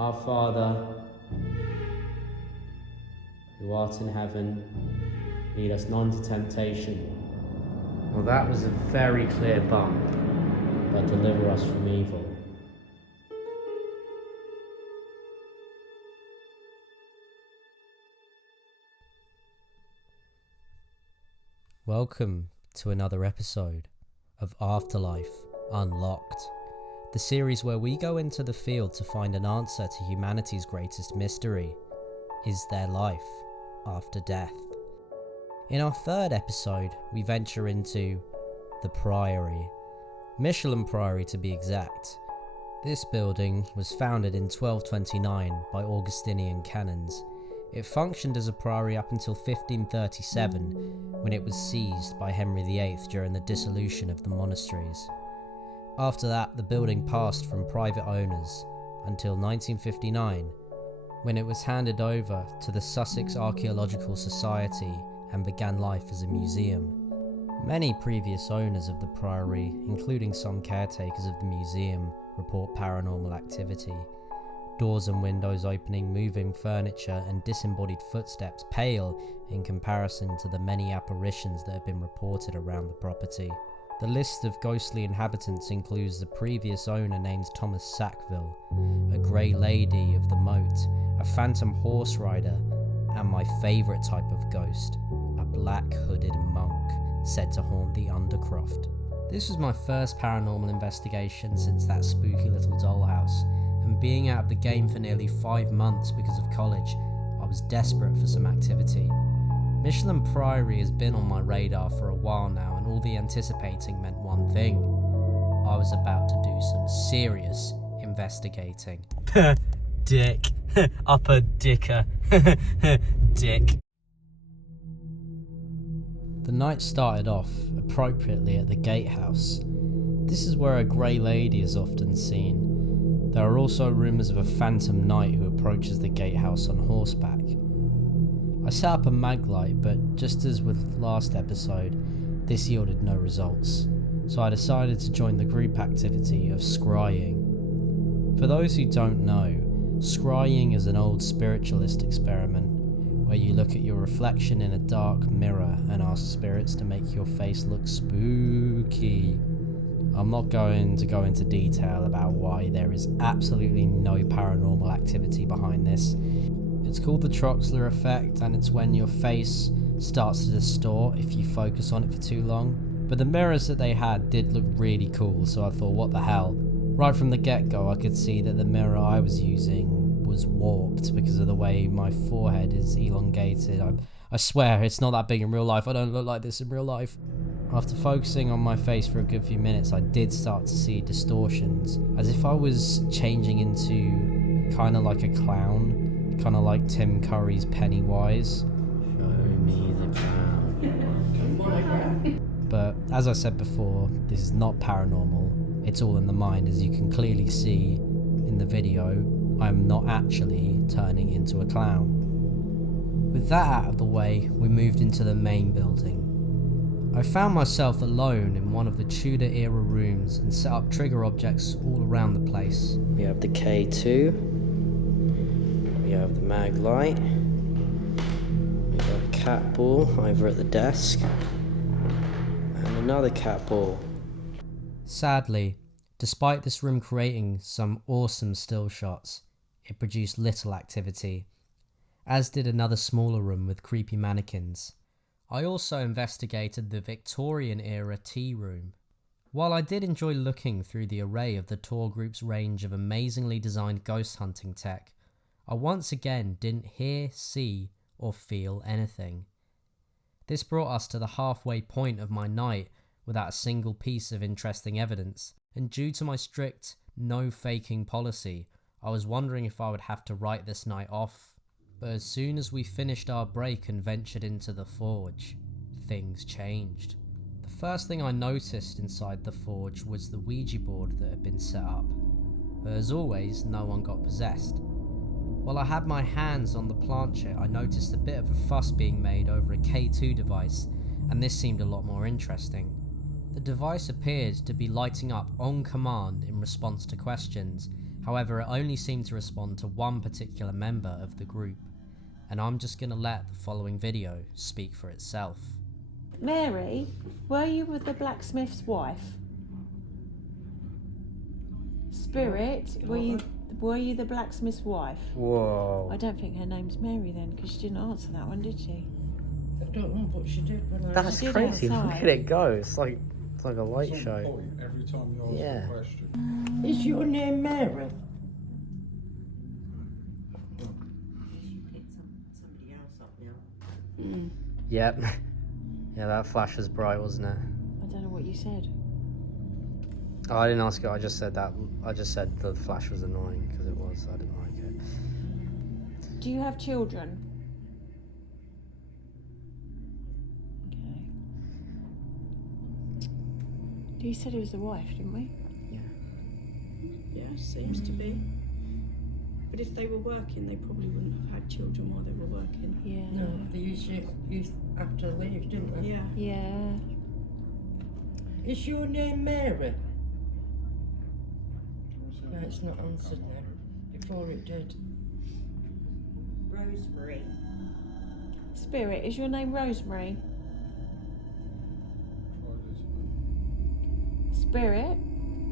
Our Father, who art in heaven, lead us not into temptation. Well, that was a very clear bump, but deliver us from evil. Welcome to another episode of Afterlife Unlocked, the series where we go into the field to find an answer to humanity's greatest mystery. Is there life after death? In our third episode, we venture into the Priory, Michelham Priory to be exact. This building was founded in 1229 by Augustinian canons. It functioned as a priory up until 1537, when it was seized by Henry VIII during the dissolution of the monasteries. After that, the building passed from private owners until 1959, when it was handed over to the Sussex Archaeological Society and began life as a museum. Many previous owners of the priory, including some caretakers of the museum, report paranormal activity. Doors and windows opening, moving furniture, and disembodied footsteps pale in comparison to the many apparitions that have been reported around the property. The list of ghostly inhabitants includes the previous owner named Thomas Sackville, a grey lady of the moat, a phantom horse rider, and my favourite type of ghost, a black hooded monk said to haunt the Undercroft. This was my first paranormal investigation since that spooky little dollhouse, and being out of the game for nearly 5 months because of college, I was desperate for some activity. Michelham Priory has been on my radar for a while now, and all the anticipating meant one thing. I was about to do some serious investigating. Dick. Upper dicker. Dick. The night started off appropriately at the gatehouse. This is where a grey lady is often seen. There are also rumours of a phantom knight who approaches the gatehouse on horseback. I set up a mag light, but just as with last episode, this yielded no results, so I decided to join the group activity of scrying. For those who don't know, scrying is an old spiritualist experiment where you look at your reflection in a dark mirror and ask spirits to make your face look spooky. I'm not going to go into detail about why there is absolutely no paranormal activity behind this. It's called the Troxler effect, and it's when your face starts to distort if you focus on it for too long. But the mirrors that they had did look really cool, so I thought, what the hell? Right from the get-go, I could see that the mirror I was using was warped because of the way my forehead is elongated. I swear, it's not that big in real life. I don't look like this in real life. After focusing on my face for a good few minutes, I did start to see distortions, as if I was changing into kind of like a clown, kind of like Tim Curry's Pennywise. Show me the clown. But as I said before, this is not paranormal. It's all in the mind, as you can clearly see in the video. I'm not actually turning into a clown. With that out of the way, we moved into the main building. I found myself alone in one of the Tudor era rooms and set up trigger objects all around the place. We have the K2, we have the mag light, we have a cat ball over at the desk, and another cat ball. Sadly, despite this room creating some awesome still shots, it produced little activity, as did another smaller room with creepy mannequins. I also investigated the Victorian-era tea room. While I did enjoy looking through the array of the tour group's range of amazingly designed ghost hunting tech, I once again didn't hear, see, or feel anything. This brought us to the halfway point of my night without a single piece of interesting evidence, and due to my strict no faking policy, I was wondering if I would have to write this night off. But as soon as we finished our break and ventured into the forge, things changed. The first thing I noticed inside the forge was the Ouija board that had been set up, but as always, no one got possessed. While I had my hands on the planchette, I noticed a bit of a fuss being made over a K2 device, and this seemed a lot more interesting. The device appeared to be lighting up on command in response to questions, However, it only seemed to respond to one particular member of the group, and I'm just going to let the following video speak for itself. Mary, were you with the blacksmith's wife? Spirit, were you the blacksmith's wife? Whoa. I don't think her name's Mary then, because she didn't answer that one, did she? I don't know what she did when I That's She did crazy. Look outside. at it go. It's like a light It's show. on point every time you ask Yeah. a question. Is your name Mary? Somebody else up now. Yep. Yeah, that flash was bright, wasn't it? I don't know what you said. Oh, I didn't ask it. I just said that. I just said the flash was annoying because it was. I didn't like it. Do you have children? Okay. You said it was the wife, didn't we? Yeah, seems to be. But if they were working, they probably wouldn't have had children while they were working. Yeah. No, they usually have to leave, didn't they? Yeah. Yeah. Is your name Mary? No, it's not answered now. Before it did. Rosemary. Spirit, is your name Rosemary? Try Elizabeth. Spirit,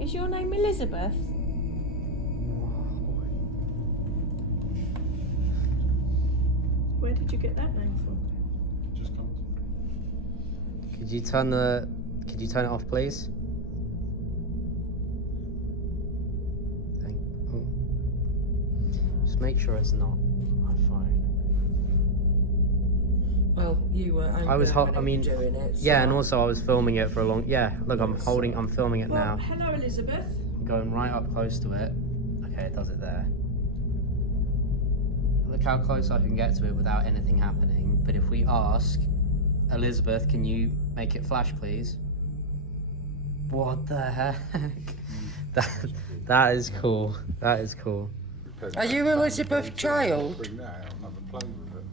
is your name Elizabeth? Where did you get that name from? Just come Could you turn it off, please? Oh. Just make sure it's not my phone. Well, you were angry I was. when I it mean, was doing it. yeah, so- and also I was filming it for a long. Yeah, look, I'm filming it Well, now. hello, Elizabeth. I'm going right up close to it. Okay, it does it there. Look how close I can get to it without anything happening. But if we ask, Elizabeth, can you make it flash, please? What the heck? That is cool. That is cool. Are you Elizabeth's child? Bring that out and have a play with it.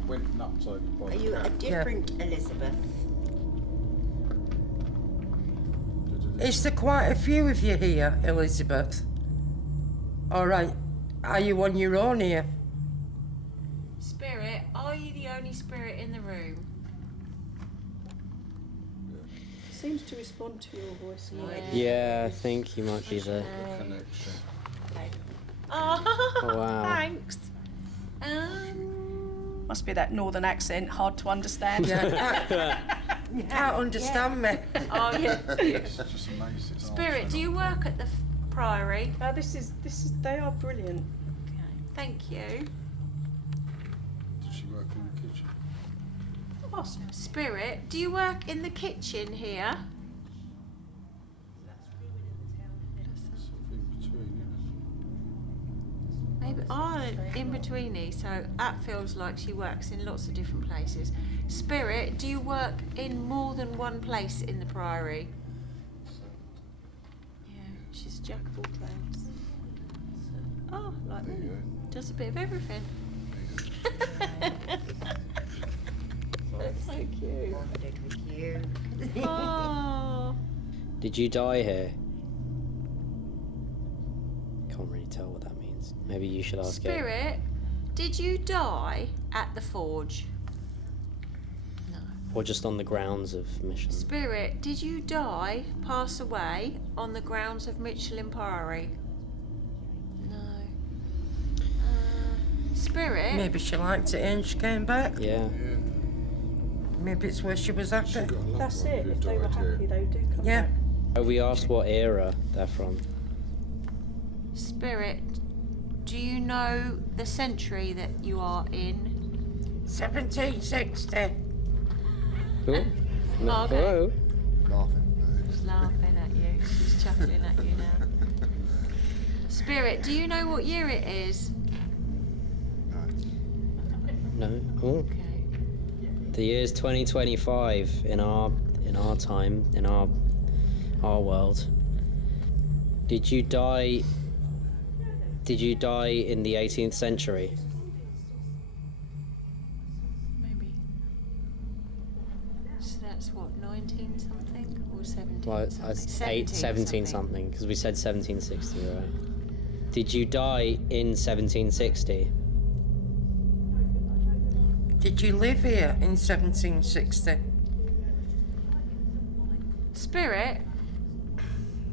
It went nuts over by Are the you a cat. different Elizabeth? Is there quite a few of you here, Elizabeth? Alright, are you on your own here? Spirit, are you the only spirit in the room? Seems to respond to your voice. Yeah, I think you might be the. Connection. Oh, Wow. thanks. Must be that northern accent, hard to understand. You can't understand me. Oh yeah. It's just amazing. Spirit, do you work at the Priory? This is. They are brilliant. Okay, thank you. Did she work in the kitchen? Awesome. Spirit, do you work in the kitchen here? Sort of in between, Maybe in betweeny, so that feels like she works in lots of different places. Spirit, do you work in more than one place in the Priory? Yeah, she's a jack of all trades. Oh, like There you me. go. Does a bit of everything. That's so cute. With you. Oh. Did you die here? Can't really tell what that means. Maybe you should ask it. Spirit, did you die at the forge? No. Or just on the grounds of Michelham. Spirit, did you die, pass away, on the grounds of Michelham Priory? No. Spirit, Maybe she liked it and she came back. Yeah. Yeah. Maybe it's where she was at She it. got a loved That's one it. who If they were died here. happy, they do come Yeah. back. We asked what era they're from. Spirit, do you know the century that you are in? 1760. Cool. Okay. Hello. She's laughing at you. She's chuckling at you now. Spirit, do you know what year it is? No. Oh. Okay. The year's 2025 in our time, in our world. Did you die in the 18th century? Maybe. So that's what, 19 something or 17? Well, something. 17 something, because we said 1760, right? Did you die in 1760? Did you live here in 1760? Spirit,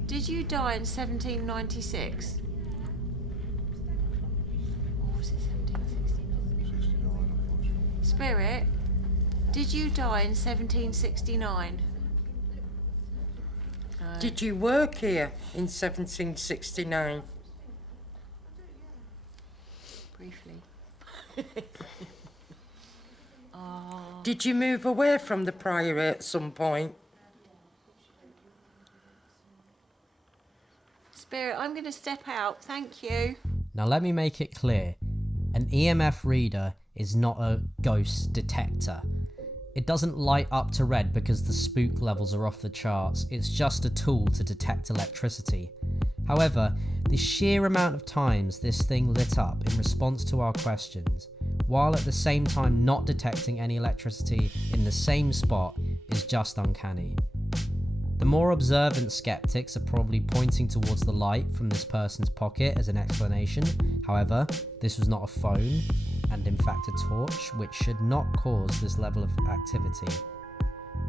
did you die in 1796? Or was it 1769? 69, unfortunately. Spirit, did you die in 1769? No. Did you work here in 1769? Briefly. Did you move away from the Priory at some point? Spirit, I'm going to step out. Thank you. Now let me make it clear. An EMF reader is not a ghost detector. It doesn't light up to red because the spook levels are off the charts. It's just a tool to detect electricity. However, the sheer amount of times this thing lit up in response to our questions, while at the same time not detecting any electricity in the same spot, is just uncanny. The more observant skeptics are probably pointing towards the light from this person's pocket as an explanation. However, this was not a phone, and in fact a torch, which should not cause this level of activity.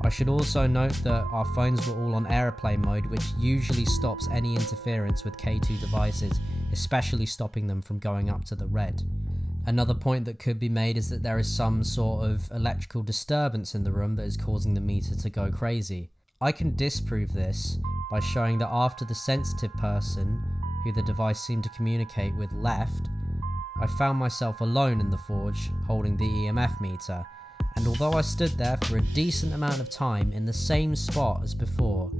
I should also note that our phones were all on airplane mode, which usually stops any interference with K2 devices, especially stopping them from going up to the red. Another point that could be made is that there is some sort of electrical disturbance in the room that is causing the meter to go crazy. I can disprove this by showing that after the sensitive person, who the device seemed to communicate with, left, I found myself alone in the forge holding the EMF meter, and although I stood there for a decent amount of time in the same spot as before,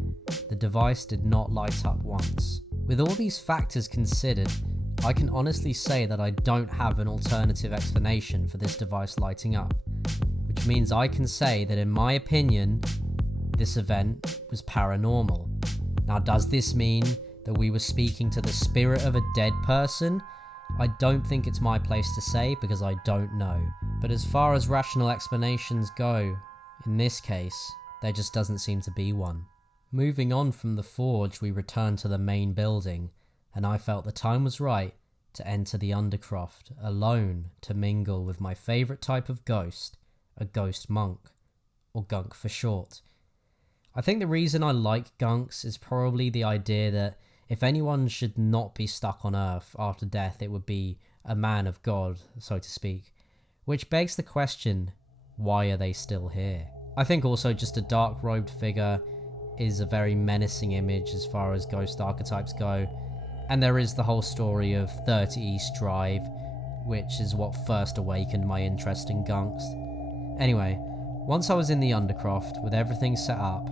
the device did not light up once. With all these factors considered, I can honestly say that I don't have an alternative explanation for this device lighting up, which means I can say that in my opinion, this event was paranormal. Now, does this mean that we were speaking to the spirit of a dead person? I don't think it's my place to say because I don't know. But as far as rational explanations go, in this case, there just doesn't seem to be one. Moving on from the forge, we returned to the main building, and I felt the time was right to enter the Undercroft, alone to mingle with my favourite type of ghost, a ghost monk, or ghonk for short. I think the reason I like ghonks is probably the idea that if anyone should not be stuck on Earth after death, it would be a man of God, so to speak. Which begs the question, why are they still here? I think also just a dark-robed figure is a very menacing image as far as ghost archetypes go. And there is the whole story of 30 East Drive, which is what first awakened my interest in ghonks. Anyway, once I was in the Undercroft, with everything set up,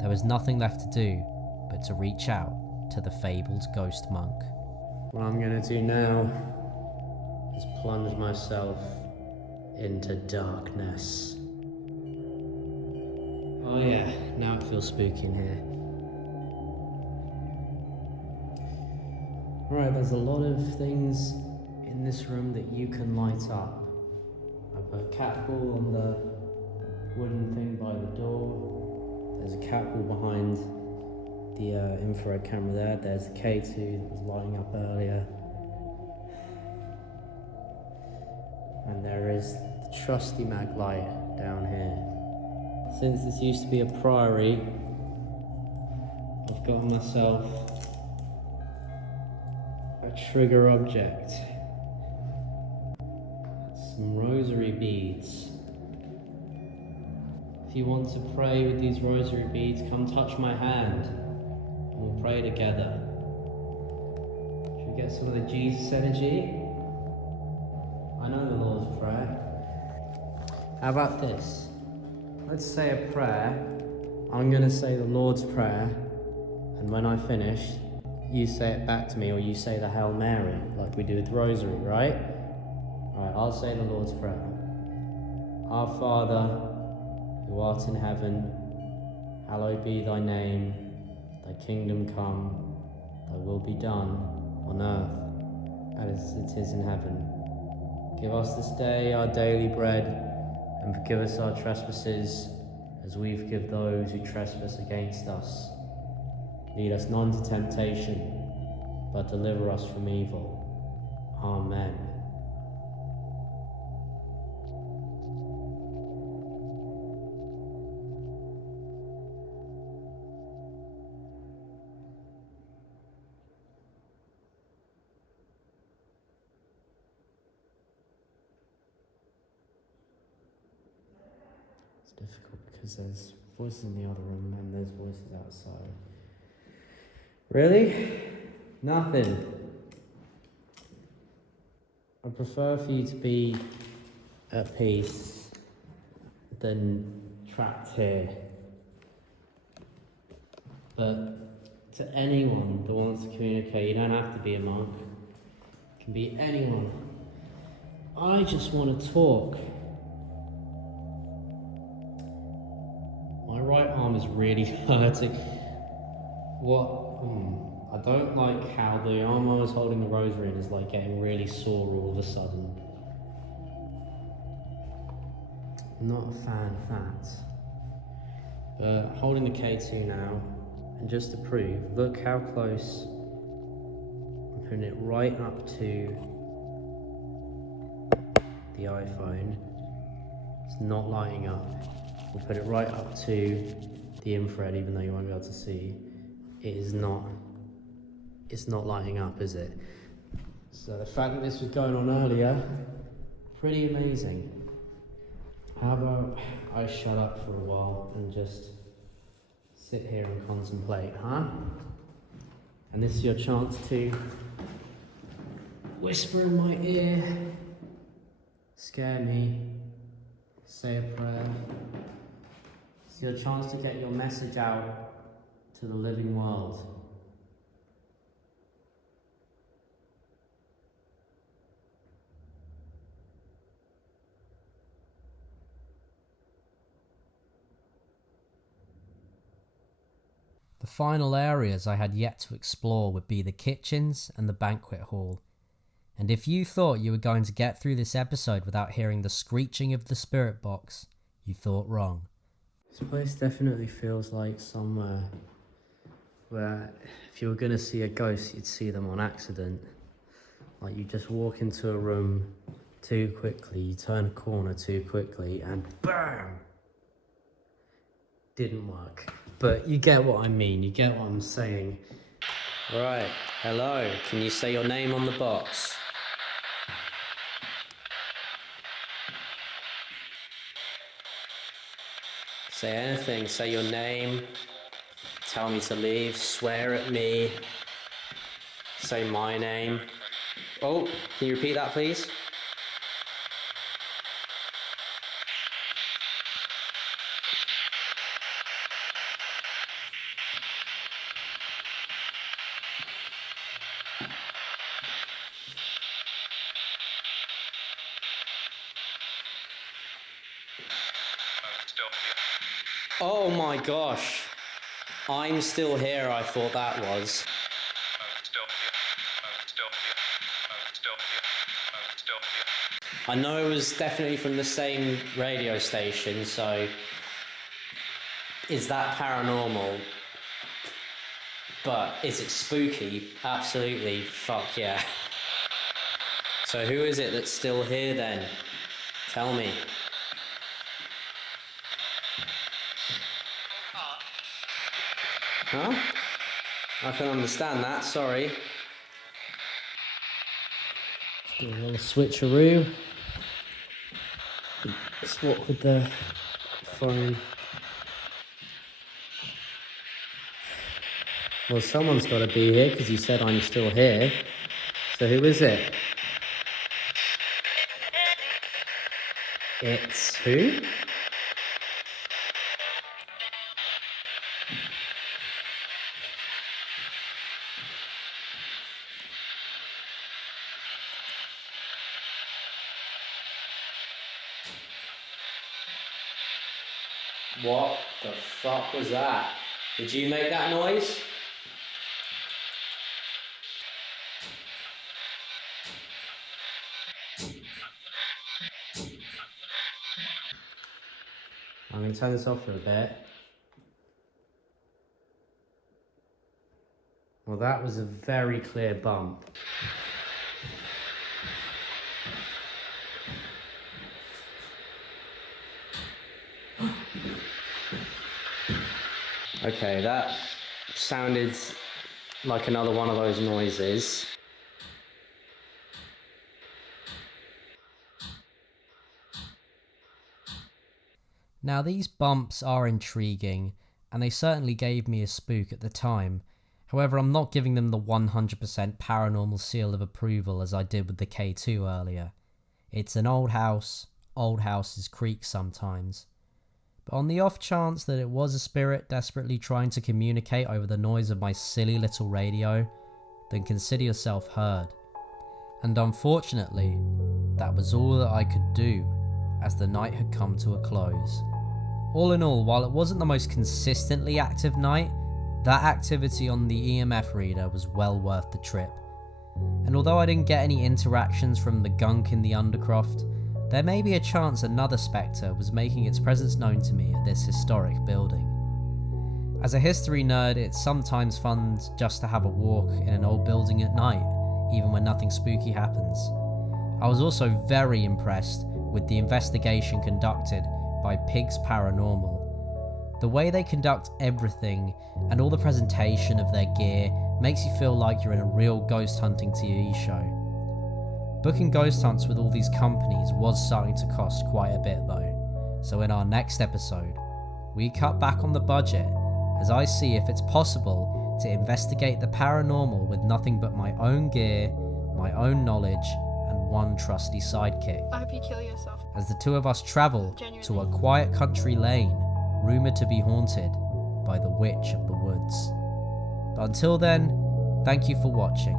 there was nothing left to do but to reach out to the fabled ghost monk. What I'm going to do now is plunge myself into darkness. Oh yeah, now it feels spooky in here. Right, there's a lot of things in this room that you can light up. I put a cat ball on the wooden thing by the door. There's a cat ball behind the infrared camera there. There's the K2 that was lighting up earlier. And there is the trusty mag light down here. Since this used to be a priory, I've got myself a trigger object. Some rosary beads. If you want to pray with these rosary beads, come touch my hand and we'll pray together. Should we get some of the Jesus energy? I know the Lord's Prayer. How about this? Let's say a prayer. I'm going to say the Lord's Prayer, and when I finish, you say it back to me, or you say the Hail Mary, like we do with Rosary, right? Alright, I'll say the Lord's Prayer. Our Father, who art in heaven, hallowed be thy name, thy kingdom come, thy will be done, on earth, as it is in heaven. Give us this day our daily bread, and forgive us our trespasses, as we forgive those who trespass against us. Lead us none to temptation, but deliver us from evil. Amen. It's difficult because there's voices in the other room and there's voices outside. Really? Nothing. I prefer for you to be at peace than trapped here. But to anyone that wants to communicate, you don't have to be a monk. It can be anyone. I just want to talk. My right arm is really hurting. What? I don't like how the arm I was holding the rosary in is like getting really sore all of a sudden. Not a fan of that. But holding the K2 now, and just to prove, look how close. I'm putting it right up to the iPhone. It's not lighting up. We'll put it right up to the infrared, even though you won't be able to see. It's not lighting up, is it? So the fact that this was going on earlier, pretty amazing. How about I shut up for a while and just sit here and contemplate, huh? And this is your chance to whisper in my ear, scare me, say a prayer. It's your chance to get your message out to the living world. The final areas I had yet to explore would be the kitchens and the banquet hall. And if you thought you were going to get through this episode without hearing the screeching of the spirit box, you thought wrong. This place definitely feels like somewhere where if you were going to see a ghost, you'd see them on accident. Like you just walk into a room too quickly, you turn a corner too quickly, and BAM! Didn't work. But you get what I mean, you get what I'm saying. Right, hello, can you say your name on the box? Say anything, say your name, tell me to leave, swear at me, say my name. Oh, can you repeat that please? Oh my gosh, I'm still here, I thought that was. I know it was definitely from the same radio station, so is that paranormal? But is it spooky? Absolutely, fuck yeah. So who is it that's still here then? Tell me. Huh? I can understand that, sorry. Let's do a little switcheroo. Swap with the phone. Well, someone's got to be here because you said I'm still here. So who is it? It's who? What the fuck was that? Did you make that noise? I'm going to turn this off for a bit. Well, that was a very clear bump. Okay, that sounded like another one of those noises. Now, these bumps are intriguing, and they certainly gave me a spook at the time. However, I'm not giving them the 100% paranormal seal of approval as I did with the K2 earlier. It's an old house, old houses creak sometimes. But on the off chance that it was a spirit desperately trying to communicate over the noise of my silly little radio, then consider yourself heard. And unfortunately, that was all that I could do, as the night had come to a close. All in all, while it wasn't the most consistently active night, that activity on the EMF reader was well worth the trip. And although I didn't get any interactions from the ghonk in the Undercroft, there may be a chance another spectre was making its presence known to me at this historic building. As a history nerd, it's sometimes fun just to have a walk in an old building at night, even when nothing spooky happens. I was also very impressed with the investigation conducted by Pigs Paranormal. The way they conduct everything and all the presentation of their gear makes you feel like you're in a real ghost hunting TV show. Booking ghost hunts with all these companies was starting to cost quite a bit though, so in our next episode, we cut back on the budget as I see if it's possible to investigate the paranormal with nothing but my own gear, my own knowledge, and one trusty sidekick. I hope you kill yourself. As the two of us travel to a quiet country lane, rumoured to be haunted by the Witch of the Woods. But until then, thank you for watching,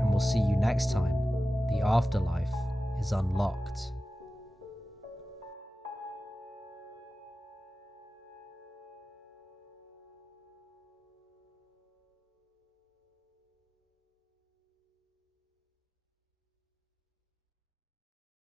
and we'll see you next time. The afterlife is unlocked.